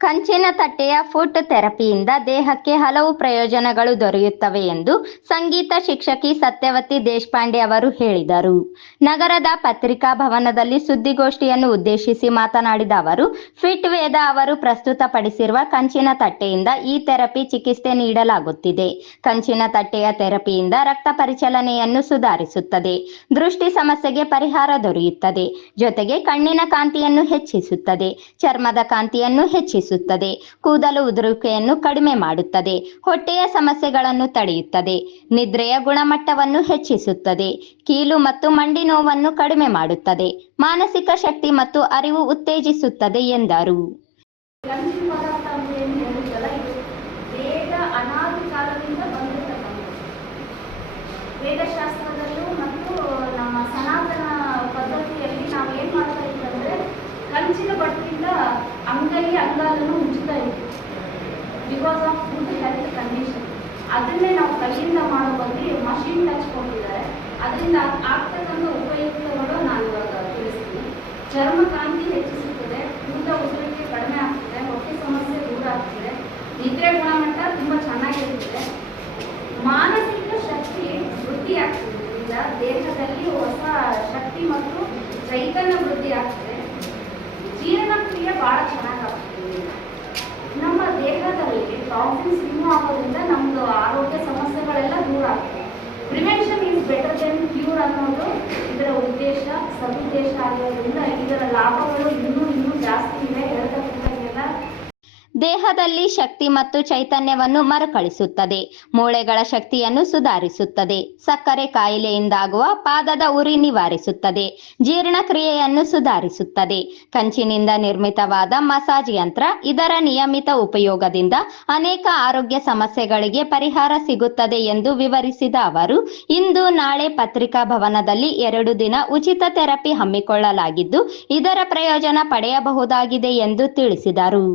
ಕಂಚಿನ ತಟ್ಟೆಯ ಫುಡ್ ಥೆರಪಿಯಿಂದ ದೇಹಕ್ಕೆ ಹಲವು ಪ್ರಯೋಜನಗಳು ದೊರೆಯುತ್ತವೆ ಎಂದು ಸಂಗೀತ ಶಿಕ್ಷಕಿ ಸತ್ಯವತಿ ದೇಶಪಾಂಡೆ ಅವರು ಹೇಳಿದರು. ನಗರದ ಪತ್ರಿಕಾ ಭವನದಲ್ಲಿ ಸುದ್ದಿಗೋಷ್ಠಿಯನ್ನು ಉದ್ದೇಶಿಸಿ ಮಾತನಾಡಿದ ಅವರು, ಫಿಟ್ ವೇದ ಅವರು ಪ್ರಸ್ತುತಪಡಿಸಿರುವ ಕಂಚಿನ ತಟ್ಟೆಯಿಂದ ಈ ಥೆರಪಿ ಚಿಕಿತ್ಸೆ ನೀಡಲಾಗುತ್ತಿದೆ. ಕಂಚಿನ ತಟ್ಟೆಯ ಥೆರಪಿಯಿಂದ ರಕ್ತ ಪರಿಚಲನೆಯನ್ನು ಸುಧಾರಿಸುತ್ತದೆ, ದೃಷ್ಟಿ ಸಮಸ್ಯೆಗೆ ಪರಿಹಾರ ದೊರೆಯುತ್ತದೆ, ಜೊತೆಗೆ ಕಣ್ಣಿನ ಕಾಂತಿಯನ್ನು ಹೆಚ್ಚಿಸುತ್ತದೆ, ಚರ್ಮದ ಕಾಂತಿಯನ್ನು ಹೆಚ್ಚಿಸುತ್ತದೆ, ಕೂದಲು ಉದುರುವಿಕೆಯನ್ನು ಕಡಿಮೆ ಮಾಡುತ್ತದೆ, ಹೊಟ್ಟೆಯ ಸಮಸ್ಯೆಗಳನ್ನು ತಡೆಯುತ್ತದೆ, ನಿದ್ರೆಯ ಗುಣಮಟ್ಟವನ್ನು ಹೆಚ್ಚಿಸುತ್ತದೆ, ಕೀಲು ಮತ್ತು ಮಂಡಿ ನೋವನ್ನು ಕಡಿಮೆ ಮಾಡುತ್ತದೆ, ಮಾನಸಿಕ ಶಕ್ತಿ ಮತ್ತು ಅರಿವು ಉತ್ತೇಜಿಸುತ್ತದೆ ಎಂದರು. ವೇದಶಾಸ್ತ್ರದಲ್ಲೂ ಮತ್ತು ನಮ್ಮ ಸನಾತನ ಪದ್ಧತಿಯಲ್ಲಿ ನಾವು ಏನು ಮಾಡ್ತಾ ಇದ್ದೀವಿ ಅಂದರೆ ಕಂಚಿನ ಬಟ್ಟೆಯಿಂದ ಅಂಗಾಲನ್ನು ಉಜ್ತಾ ಇದ್ವಿ because of food health condition. ಅದನ್ನೇ ನಾವು ಕೈಯಿಂದ ಮಾಡೋ ಬದಲು ಮಷಿನ್ ಟಚ್ ಕೊಟ್ಟಿದ್ದಾರೆ. ಅದರಿಂದ ಆಗ್ತಕ್ಕಂಥ ಉಪಯುಕ್ತಗಳು ನಾನು ಇವಾಗ ತಿಳಿಸ್ತೀನಿ. ಚರ್ಮ ಕಾಂತಿ ಹೆಚ್ಚಿಸುತ್ತದೆ, ಕೂದಲ ಉದುರುವಿಕೆ ಕಡಿಮೆ ಆಗ್ತದೆ, ಹೊಟ್ಟೆ ಸಮಸ್ಯೆ ದೂರ ಆಗ್ತದೆ, ನಿದ್ರೆ ಗುಣಮಟ್ಟ ತುಂಬ ಚೆನ್ನಾಗಿರ್ತದೆ, ಮಾನಸಿಕ ಶಕ್ತಿ ವೃದ್ಧಿ ಆಗ್ತದೆ. ಇದರಿಂದ ದೇಹದಲ್ಲಿ ಹೊಸ ಶಕ್ತಿ ಮತ್ತು ಚೈತನ್ಯ ವೃದ್ಧಿ ಆಗ್ತದೆ, ಜೀರ್ಣಕ್ರಿಯೆ ಭಾಳ ಚೆನ್ನಾಗಾಗ್ತದೆ. ನಮ್ಮ ದೇಹದಲ್ಲಿ ಟಾಕ್ಸಿನ್ಸ್ ರಿಮೂವ್ ಆಗೋದ್ರಿಂದ ನಮ್ಮದು ಆರೋಗ್ಯ ಸಮಸ್ಯೆಗಳೆಲ್ಲ ದೂರ ಆಗ್ತದೆ. Prevention is better then cure ಅನ್ನೋದು ಇದರ ಉದ್ದೇಶ, ಸದುದ್ದೇಶ ಆಗಿರೋದ್ರಿಂದ ಇದರ ಲಾಭಗಳು ಇನ್ನೂ ಜಾಸ್ತಿ ಇವೆ. ಹೇಳ್ತಕ್ಕಂಥದ್ದೆಲ್ಲ ದೇಹದಲ್ಲಿ ಶಕ್ತಿ ಮತ್ತು ಚೈತನ್ಯವನ್ನು ಮರುಕಳಿಸುತ್ತದೆ, ಮೂಳೆಗಳ ಶಕ್ತಿಯನ್ನು ಸುಧಾರಿಸುತ್ತದೆ, ಸಕ್ಕರೆ ಕಾಯಿಲೆಯಿಂದಾಗುವ ಪಾದದ ಉರಿ ನಿವಾರಿಸುತ್ತದೆ, ಜೀರ್ಣಕ್ರಿಯೆಯನ್ನು ಸುಧಾರಿಸುತ್ತದೆ. ಕಂಚಿನಿಂದ ನಿರ್ಮಿತವಾದ ಮಸಾಜ್ ಯಂತ್ರ, ಇದರ ನಿಯಮಿತ ಉಪಯೋಗದಿಂದ ಅನೇಕ ಆರೋಗ್ಯ ಸಮಸ್ಯೆಗಳಿಗೆ ಪರಿಹಾರ ಸಿಗುತ್ತದೆ ಎಂದು ವಿವರಿಸಿದ ಅವರು, ಇಂದು ನಾಳೆ ಪತ್ರಿಕಾ ಭವನದಲ್ಲಿ 2 ದಿನ ಉಚಿತ ಥೆರಪಿ ಹಮ್ಮಿಕೊಳ್ಳಲಾಗಿದ್ದು, ಇದರ ಪ್ರಯೋಜನ ಪಡೆಯಬಹುದಾಗಿದೆ ಎಂದು ತಿಳಿಸಿದರು.